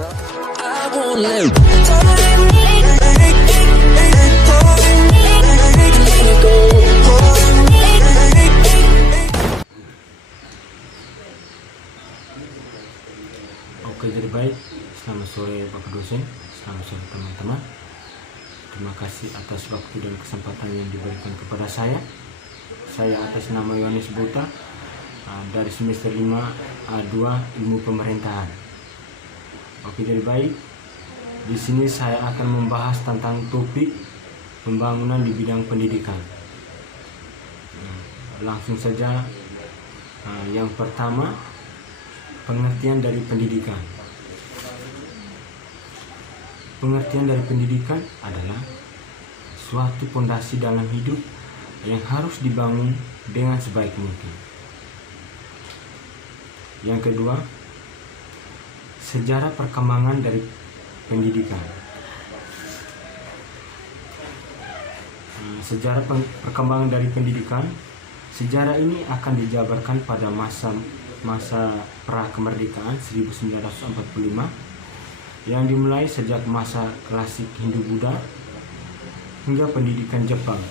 Oke, jadi baik. Selamat sore Bapak dosen, selamat sore teman-teman. Terima kasih atas waktu dan kesempatan yang diberikan kepada saya. Saya atas nama Yohanes Buta dari semester 5 A2 Ilmu Pemerintahan. Oke, jadi baik. Di sini saya akan membahas tentang topik pembangunan di bidang pendidikan. Langsung saja, yang pertama, pengertian dari pendidikan. Pengertian dari pendidikan adalah suatu fondasi dalam hidup yang harus dibangun dengan sebaik mungkin. Yang kedua, sejarah perkembangan dari pendidikan. Sejarah perkembangan dari pendidikan. Sejarah ini akan dijabarkan pada masa pra-kemerdekaan 1945 yang dimulai sejak masa klasik Hindu-Buddha hingga pendidikan Jepang,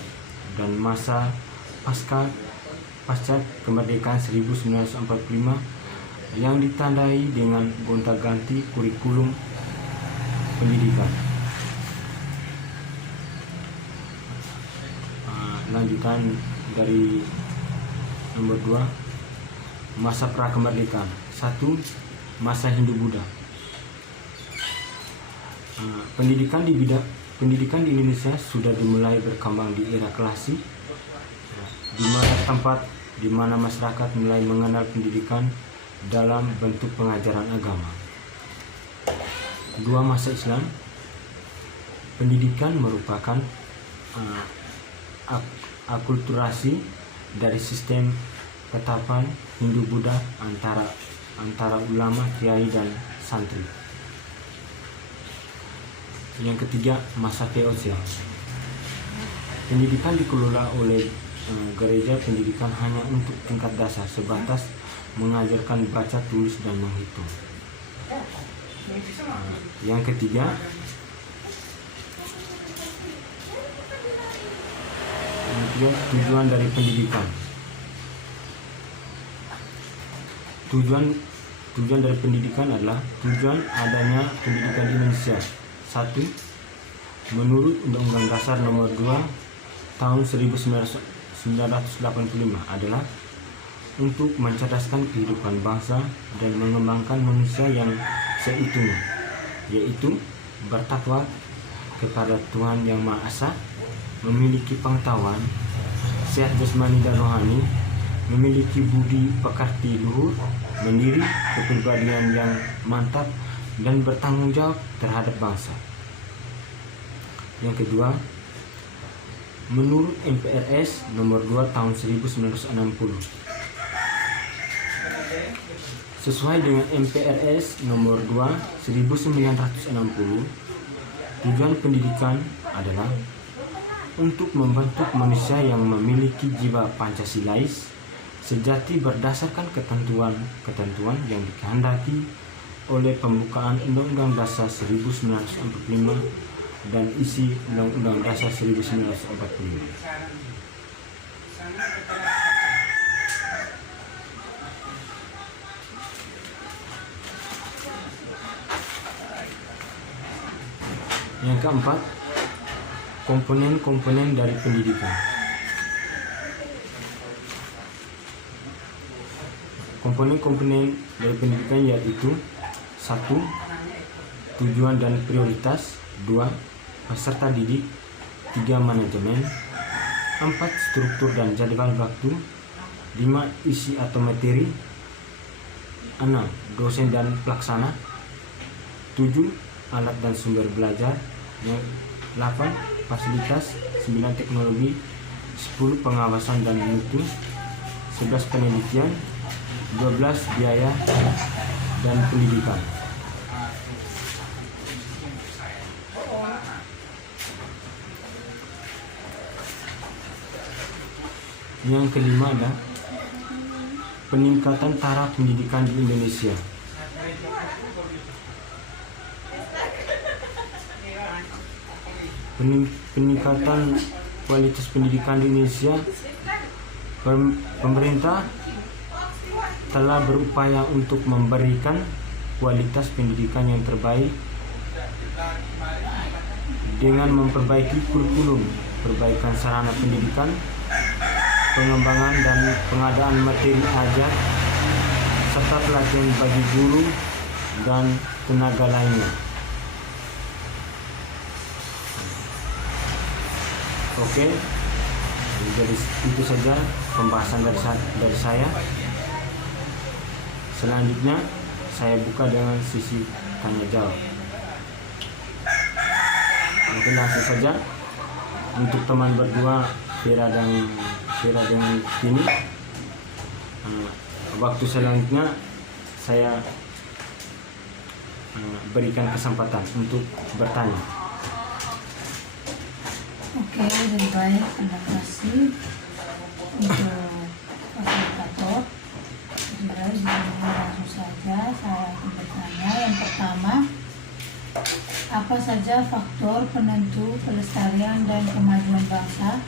dan masa pasca kemerdekaan 1945 yang ditandai dengan gonta-ganti kurikulum pendidikan. Lanjutan dari nomor 2, masa pra-kemerdekaan. 1. Masa Hindu-Buddha. Pendidikan di Indonesia sudah dimulai berkembang di era klasik, di mana masyarakat mulai mengenal pendidikan dalam bentuk pengajaran agama. 2. Masa Islam. Pendidikan merupakan akulturasi dari sistem ketetapan Hindu-Buddha antara ulama, kiai, dan santri. Yang ketiga, masa VOC. Pendidikan dikelola oleh gereja. Pendidikan hanya untuk tingkat dasar, sebatas mengajarkan baca, tulis, dan menghitung. Yang ketiga, tujuan dari pendidikan. Tujuan dari pendidikan adalah tujuan adanya pendidikan di Indonesia. 1. Menurut Undang-Undang Dasar Nomor 2 Tahun 1945 adalah untuk mencerdaskan kehidupan bangsa dan mengembangkan manusia yang seutuhnya, yaitu bertakwa kepada Tuhan Yang Maha Esa, memiliki pengetahuan, sehat jasmani dan rohani, memiliki budi pekerti luhur, mandiri, kepribadian yang mantap, dan bertanggung jawab terhadap bangsa. Yang kedua, menurut MPRS Nomor 2 Tahun 1960. Sesuai dengan MPRS Nomor 2 1960, tujuan pendidikan adalah untuk membentuk manusia yang memiliki jiwa Pancasilais sejati berdasarkan ketentuan yang dikehendaki oleh pembukaan Undang-Undang Dasar 1945 dan isi Undang-Undang Dasar 1945. Yang keempat, komponen-komponen dari pendidikan. Komponen-komponen dari pendidikan yaitu: 1. Tujuan dan prioritas. 2. Peserta didik. 3. Manajemen. 4. Struktur dan jadwal waktu. 5. Isi atau materi. 6. Dosen dan pelaksana. 7. Alat dan sumber belajar. 8. Fasilitas. 9. Teknologi. 10. Pengawasan dan mutu. 11. Penelitian. 12. Biaya dan pendidikan. Yang kelima adalah peningkatan taraf pendidikan di Indonesia. peningkatan kualitas pendidikan di Indonesia, pemerintah telah berupaya untuk memberikan kualitas pendidikan yang terbaik dengan memperbaiki kurikulum, perbaikan sarana pendidikan, pengembangan dan pengadaan materi ajar, serta pelatihan bagi guru dan tenaga lainnya. Oke, jadi itu saja pembahasan dari saya. Selanjutnya saya buka dengan sisi tanya jawab. Mungkin langsung saja untuk teman berdua Vira dengan Tini. Waktu selanjutnya saya berikan kesempatan untuk bertanya. Oke, lebih baik terima kasih untuk fasilitator. Jadi langsung saja saya akan bertanya. Yang pertama, apa saja faktor penentu pelestarian dan kemajuan bangsa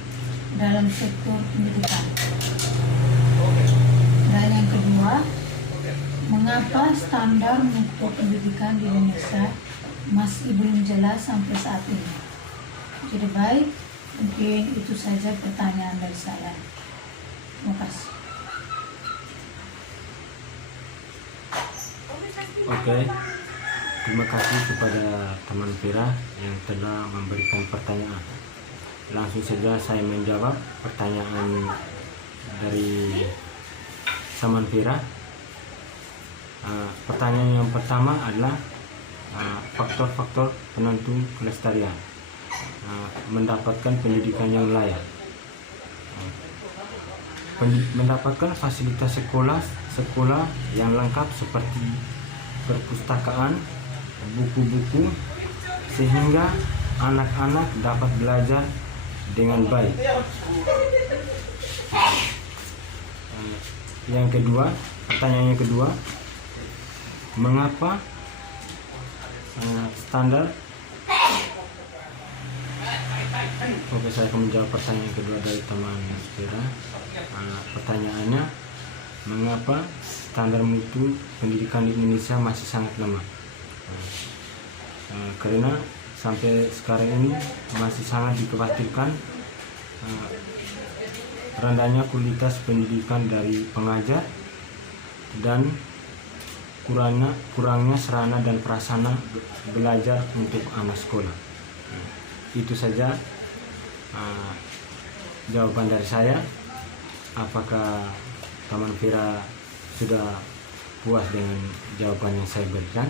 dalam sektor pendidikan? Dan yang kedua, mengapa standar mutu pendidikan di Indonesia masih belum jelas sampai saat ini? Jadi baik, mungkin itu saja pertanyaan dari saya. Terima kasih. Oke, terima kasih kepada teman Vira yang telah memberikan pertanyaan. Langsung saja saya menjawab pertanyaan dari teman Vira. Pertanyaan yang pertama adalah faktor-faktor penentu kelestarian. Mendapatkan pendidikan yang layak, mendapatkan fasilitas sekolah yang lengkap seperti perpustakaan, buku-buku, sehingga anak-anak dapat belajar dengan baik. Yang kedua, pertanyaan yang kedua, mengapa standar? Oke, saya akan menjawab pertanyaan kedua dari teman Vira. Pertanyaannya, mengapa standar mutu pendidikan di Indonesia masih sangat lemah? Karena sampai sekarang ini masih sangat dikhawatirkan rendahnya kualitas pendidikan dari pengajar dan kurangnya sarana dan prasarana belajar untuk anak sekolah. Itu saja jawaban dari saya. Apakah teman Vira sudah puas dengan jawaban yang saya berikan?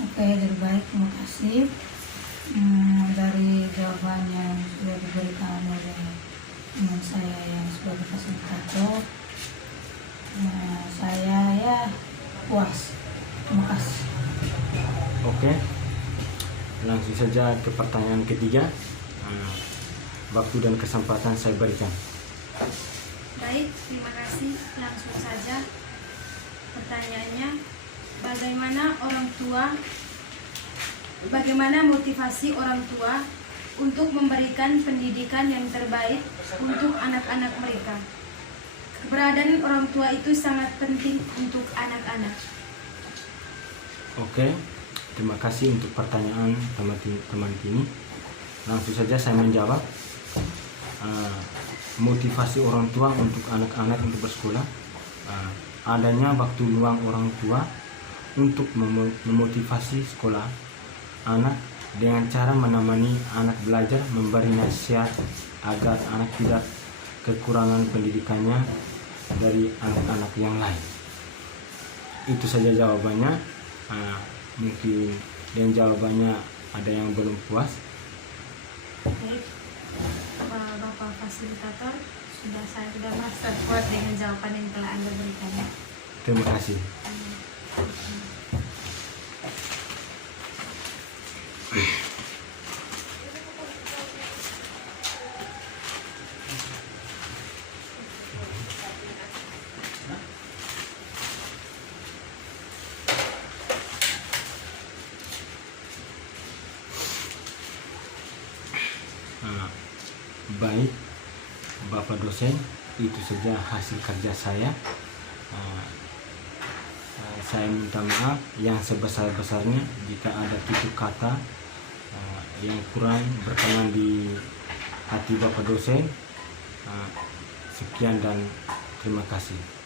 Oke, dari baik, terima kasih. Dari jawaban yang sudah diberikan oleh teman saya yang sebagai fasilitator, saya ya puas. Terima kasih. Oke, langsung saja ke pertanyaan ketiga. Waktu dan kesempatan saya berikan. Baik, terima kasih. Langsung saja pertanyaannya, bagaimana motivasi orang tua untuk memberikan pendidikan yang terbaik untuk anak-anak mereka? Keberadaan orang tua itu sangat penting untuk anak-anak. Oke, terima kasih untuk pertanyaan teman Tini. Langsung saja saya menjawab. Motivasi orang tua untuk anak-anak untuk bersekolah, adanya waktu luang orang tua untuk memotivasi sekolah anak dengan cara menemani anak belajar, memberi nasihat agar anak tidak kekurangan pendidikannya dari anak-anak yang lain. Itu saja jawabannya. Mungkin dan jawabannya ada yang belum puas. Baik, Bapak fasilitator, saya sudah merasa puas dengan jawaban yang telah Anda berikan. Terima kasih. baik Bapak dosen. Itu saja hasil kerja saya. Saya minta maaf yang sebesar-besarnya jika ada tutur kata yang kurang berkenan di hati Bapak dosen. Sekian dan terima kasih.